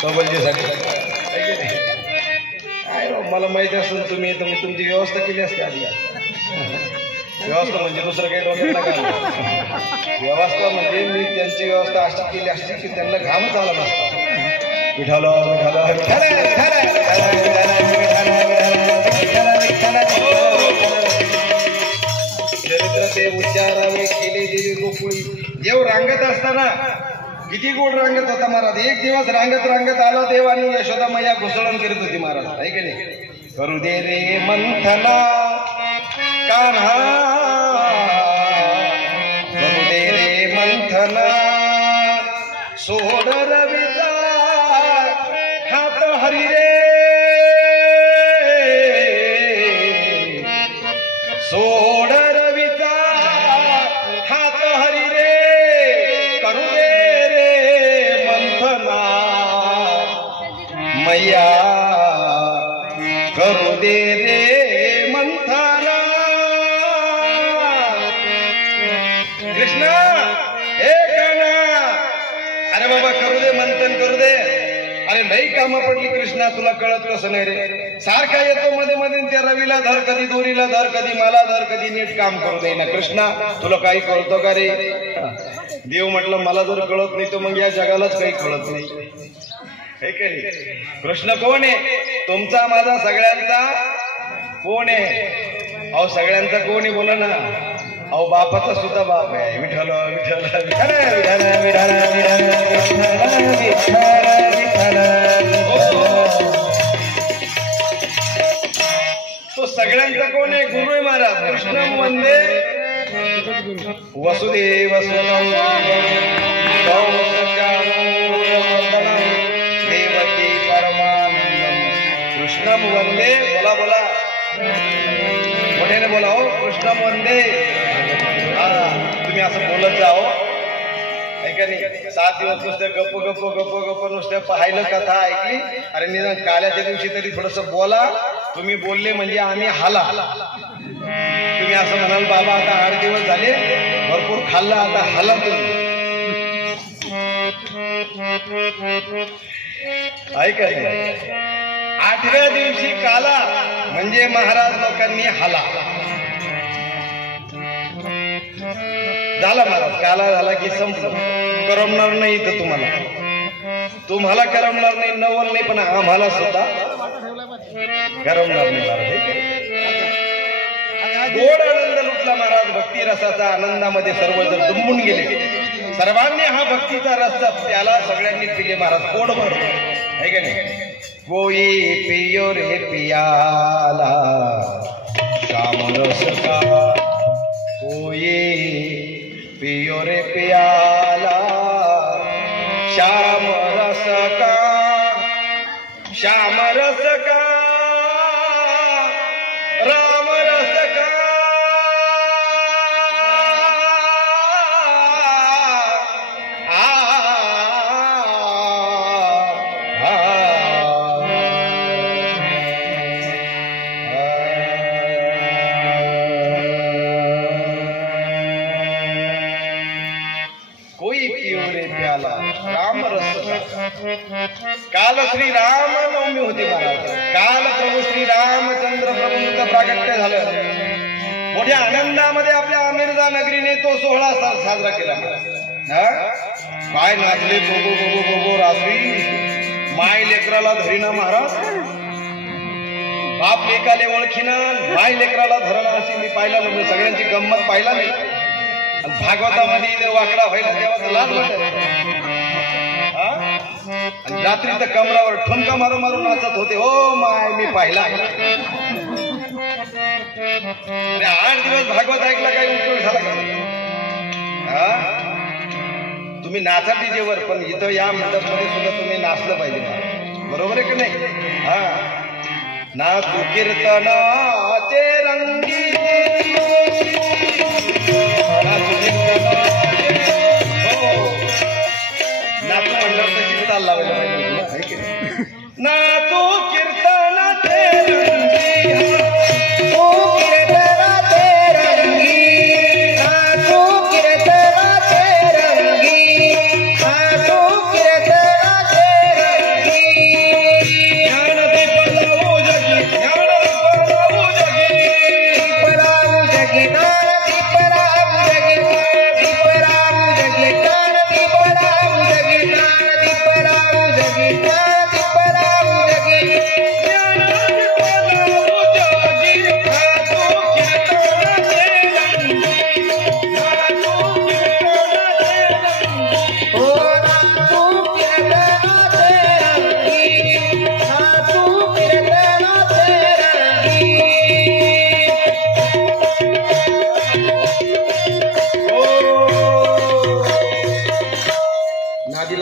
सोबलजीसाठी मला माहिती असून तुम्ही तुमची व्यवस्था केली असते आधी. व्यवस्था म्हणजे दुसरं काही डोक्यात नका. व्यवस्था म्हणजे मी त्यांची व्यवस्था अशी केली असती की त्यांना घामच आला नसता. विठाल चरित्र ते उच्चारावे केले देवी गोकुळी. देव रांगत असताना किती गोड रांगत होता महाराज. एक दिवस रांगत रांगत आला देव आणि यशोदा मैया घुसळण करीत होती महाराज. ऐक नाही. करू दे रे मंथना कान्हा, करू दे रे मंथना, सोड रवीचा हात हरी रे, सोड रवीचा हात हरी रे, करू दे रे मंथना मैया, करू दे रे मंथना. कृष्ण हे कान्हा, अरे बाबा करू दे मंथन करू दे. अरे लई कामं पडली कृष्णा, तुला कळत कसं नाही रे. सारखा येतो मध्ये मध्ये त्या रवीला धर, कधी दोरीला धर, कधी मला धर, कधी नीट काम करू दे ना. कृष्णा तुला काही कळतो का रे. देव म्हटलं मला जर कळत नाही तर मग या जगालाच काही कळत नाही. हे काही कृष्ण कोण आहे. तुमचा माझा सगळ्यांचा कोण आहे. अहो सगळ्यांचा कोण आहे बोला ना. अहो बापाचा सुद्धा बाप आहे. विठ्ठल विठ्ठल विठ्ठल विठ्ठल विठ्ठल विठ्ठल. तो सगळ्यांचा कोण आहे. गुरु आहे महाराज. कृष्ण वंदे वसुदेव सुतं देवकी परमानंदम. कृष्णम वंदे. बोला बोला मोठ्याने बोला हो. कृष्णम वंदे. हा तुम्ही असं बोलत जाओ. ऐका नाही. 7 दिवस नुसते गप्प गप्प गप्प गप्प नुसते पाहिलं कथा ऐकली. अरे निदान काल्याच्या दिवशी तरी थोडस बोला. तुम्ही बोलले म्हणजे आम्ही हाला. तुम्ही असं म्हणाल बाबा आता 8 दिवस झाले भरपूर खाल्ला आता हाला तुम्ही. ऐका 8व्या दिवशी काला म्हणजे महाराज लोकांनी हाला. झाला महाराज काला झाला की संपलं. करमणार नाही तर तुम्हाला करमणार नाही. नवल नाही पण आम्हाला सुद्धा करमणार नाही महाराज. गोड आनंद लुटला महाराज. भक्ती रसाचा आनंदामध्ये सर्वजण दुंबून गेले. सर्वांनी हा भक्तीचा रस त्याला सगळ्यांनी पिले महाराज पोटभर. है का नाही. कोई पियो रे पियाला श्याम रस का, कोई पियो रे पियाला श्याम रस का, श्याम रस का, राम रस का. काल श्री राम नवमी होती महाराज. काल प्रभू श्री रामचंद्र प्रभूंचं प्रागट्य झालं. मोठ्या आनंदामध्ये आपल्या अमिर्जा नगरीने तो सोहळा साजरा केला. काय नाचले बोबो बोबो बोबो रात्री. माय लेकराला धरीना महाराज. बाप लेकाले ओळखीना माय लेकराला धरणं अशी मी पाहिला म्हणजे सगळ्यांची गंमत पाहिला नाही. भागवतामध्ये वाकडा व्हायला तेव्हा लाज वाटत. रात्री तर कमरावर ठुमका मारून मारून नाचत होते. हो माय मी पाहिला. 8 दिवस भागवत ऐकला काही उपयोग झाला का. तुम्ही नाचा डीजेवर पण इथं या मंडपमध्ये सुद्धा तुम्ही नाचलं पाहिजे. बरोबर आहे की नाही. हा नाचू कीर्तनाचे रंगी, नाचू म्हणलं तशी ताल लावायला पाहिजे. नाचू कीर्तनाचे रंगी, कीर्तनाचे रंगी,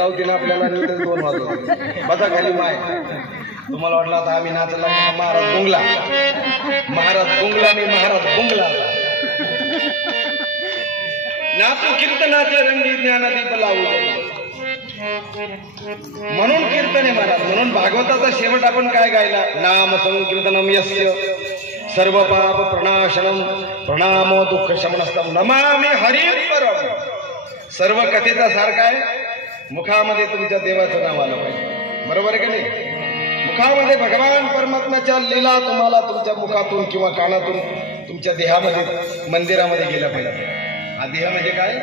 लावते ना आपल्याला नीटच 2 वाजवते. बसा खाली माय. तुम्हाला वाटलं आता आम्ही नाचला महाराज गुंगला. महाराज गुंगला नाही, महाराज गुंगला. नाचू कीर्तनाचे रंगी ज्ञानदीप लावू. म्हणून कीर्तने महाराज. म्हणून भागवताचा शेवट आपण काय गायला? नाम संकीर्तनम यस्य सर्व पाप प्रणाशनम प्रणामो दुःख शमनस्तम नमामि हरिं परम. सर्व कथेचा सार काय? मुखामध्ये तुमच्या देवाचं नाव आलं पाहिजे. बरोबर आहे का नाही? मुखामध्ये भगवान परमात्म्याच्या लीला तुम्हाला तुमच्या मुखातून किंवा कानातून तुमच्या देहामध्ये मंदिरामध्ये गेला पाहिजे. हा देह म्हणजे काय?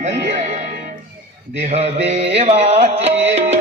मंदिर आहे. देह देवाचे